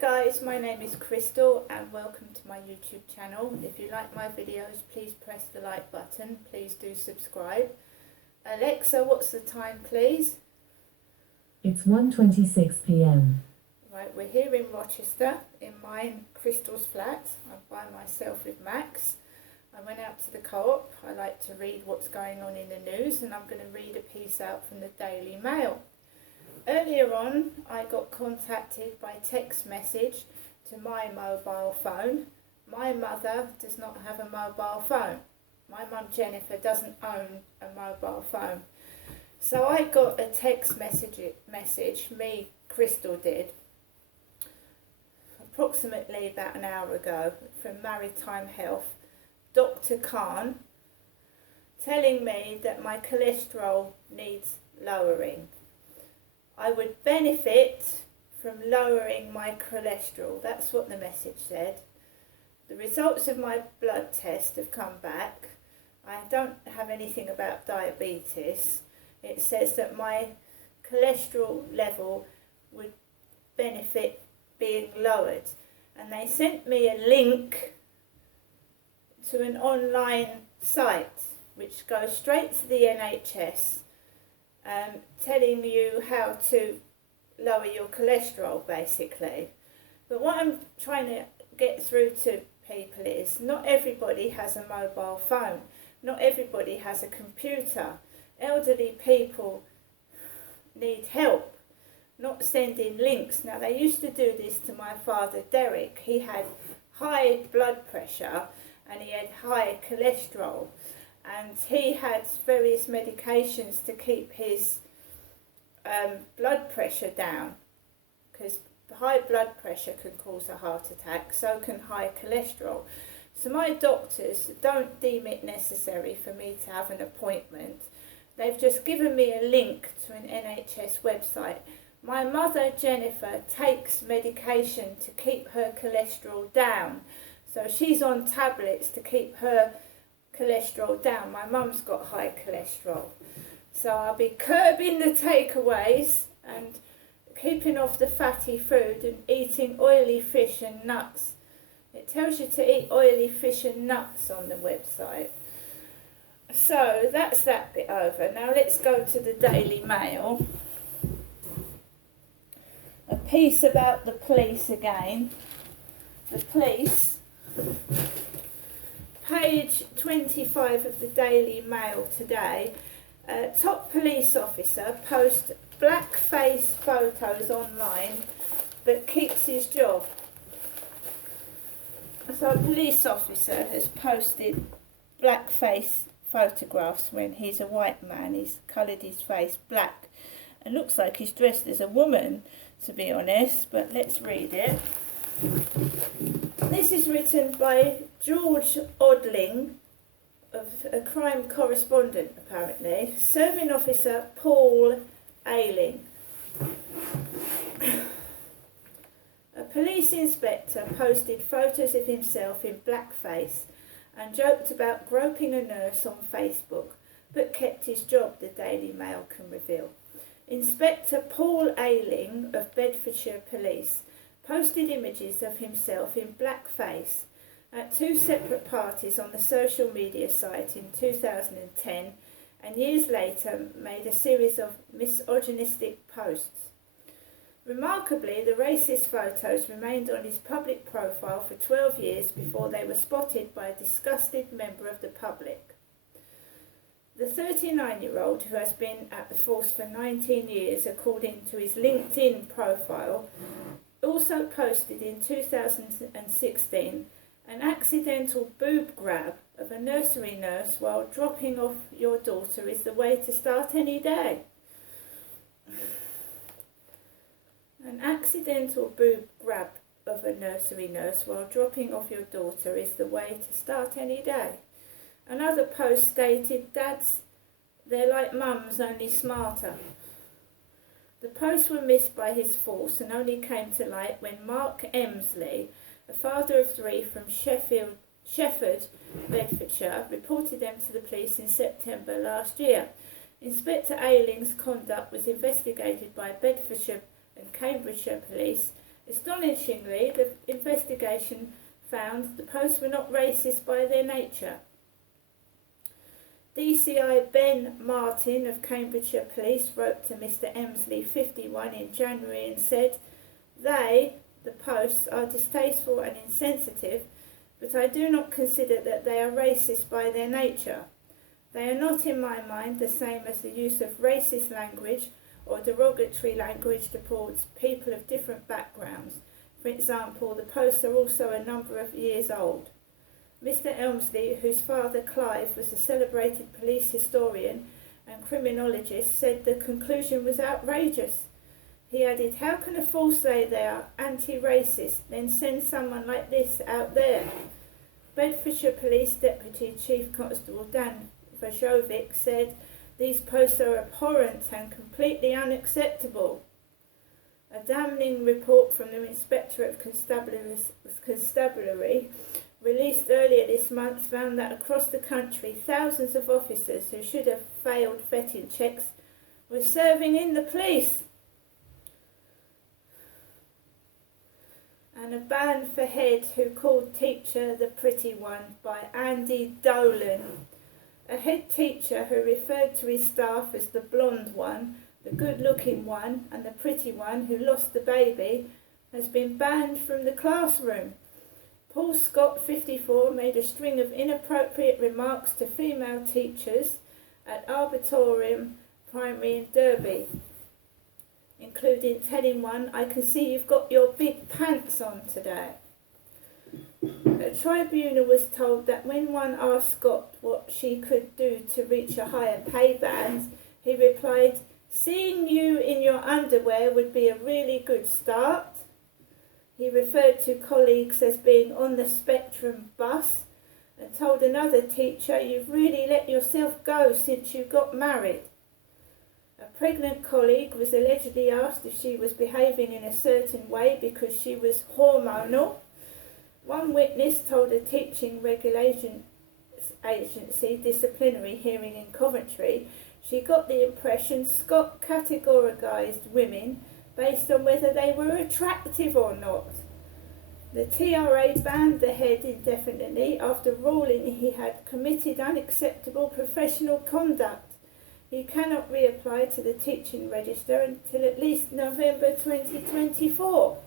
guys, my name is Crystal and welcome to my YouTube channel. If you like my videos, please press the like button. Please do subscribe. Alexa, what's the time, please? It's 1:26 p.m. Right, we're here in Rochester in mine, Crystal's flat. I'm by myself with Max. I went out to the co-op. I like to read what's going on in the news, and I'm going to read a piece out from the Daily Mail. Earlier on, I got contacted by text message to my mobile phone. My mother does not have a mobile phone. My mum Jennifer doesn't own a mobile phone. So I got a text message, me, Crystal did, approximately about an hour ago, from Maritime Health, Dr. Khan, telling me that my cholesterol needs lowering. I would benefit from lowering my cholesterol. That's what the message said. The results of my blood test have come back. I don't have anything about diabetes. It says that my cholesterol level would benefit being lowered. And they sent me a link to an online site which goes straight to the NHS. Telling you how to lower your cholesterol, basically. But what I'm trying to get through to people is not everybody has a mobile phone. Not everybody has a computer. Elderly people need help, not sending links. Now, they used to do this to my father, Derek. He had high blood pressure and he had high cholesterol. And he had various medications to keep his blood pressure down, because high blood pressure can cause a heart attack, so can high cholesterol. So my doctors don't deem it necessary for me to have an appointment. They've just given me a link to an NHS website. My mother, Jennifer, takes medication to keep her cholesterol down. So she's on tablets to keep her cholesterol down. My mum's got high cholesterol. So I'll be curbing the takeaways and keeping off the fatty food and eating oily fish and nuts. It tells you to eat oily fish and nuts on the website. So that's that bit over. Now let's go to the Daily Mail. A piece about the police again. The police. Page 25 of the Daily Mail today. Top police officer posts blackface photos online but keeps his job. So a police officer has posted blackface photographs when he's a white man. He's coloured his face black and looks like he's dressed as a woman, to be honest, but let's read it. This is written by George Odling, a crime correspondent apparently. Serving officer Paul Ayling. A police inspector posted photos of himself in blackface and joked about groping a nurse on Facebook, but kept his job, the Daily Mail can reveal. Inspector Paul Ayling of Bedfordshire Police posted images of himself in blackface at two separate parties on the social media site in 2010, and years later made a series of misogynistic posts. Remarkably, the racist photos remained on his public profile for 12 years before they were spotted by a disgusted member of the public. The 39-year-old, who has been at the force for 19 years according to his LinkedIn profile, also posted in 2016 an accidental boob grab of a nursery nurse while dropping off your daughter is the way to start any day. An accidental boob grab of a nursery nurse while dropping off your daughter is the way to start any day. Another post stated, "Dads, they're like mums, only smarter." The posts were missed by his force and only came to light when Mark Emsley, a father of three from Shefford, Bedfordshire, reported them to the police in September last year. Inspector Ayling's conduct was investigated by Bedfordshire and Cambridgeshire Police Astonishingly, the investigation found the posts were not racist by their nature. DCI Ben Martin of Cambridgeshire Police wrote to Mr Emsley, 51, in January and said, the posts, are distasteful and insensitive, but I do not consider that they are racist by their nature. They are not, in my mind, the same as the use of racist language or derogatory language towards people of different backgrounds. For example, the posts are also a number of years old. Mr Elmsley, whose father Clive was a celebrated police historian and criminologist, said the conclusion was outrageous. He added, how can a fool say they are anti-racist, then send someone like this out there? Bedfordshire Police Deputy Chief Constable Dan Vajovic said, these posts are abhorrent and completely unacceptable. A damning report from the Inspector of Constabulary released earlier this month found that across the country thousands of officers who should have failed vetting checks were serving in the police. And a ban for Head who called teacher the pretty one by Andy Dolan. A head teacher who referred to his staff as the blonde one, the good-looking one and the pretty one who lost the baby has been banned from the classroom. Paul Scott, 54, made a string of inappropriate remarks to female teachers at Arboretum Primary in Derby, including telling one, I can see you've got your big pants on today. A tribunal was told that when one asked Scott what she could do to reach a higher pay band, he replied, seeing you in your underwear would be a really good start. He referred to colleagues as being on the Spectrum bus and told another teacher, you've really let yourself go since you got married. A pregnant colleague was allegedly asked if she was behaving in a certain way because she was hormonal. One witness told a teaching regulation agency disciplinary hearing in Coventry she got the impression Scott categorised women based on whether they were attractive or not. The TRA banned the Head indefinitely after ruling he had committed unacceptable professional conduct. He cannot reapply to the teaching register until at least November 2024.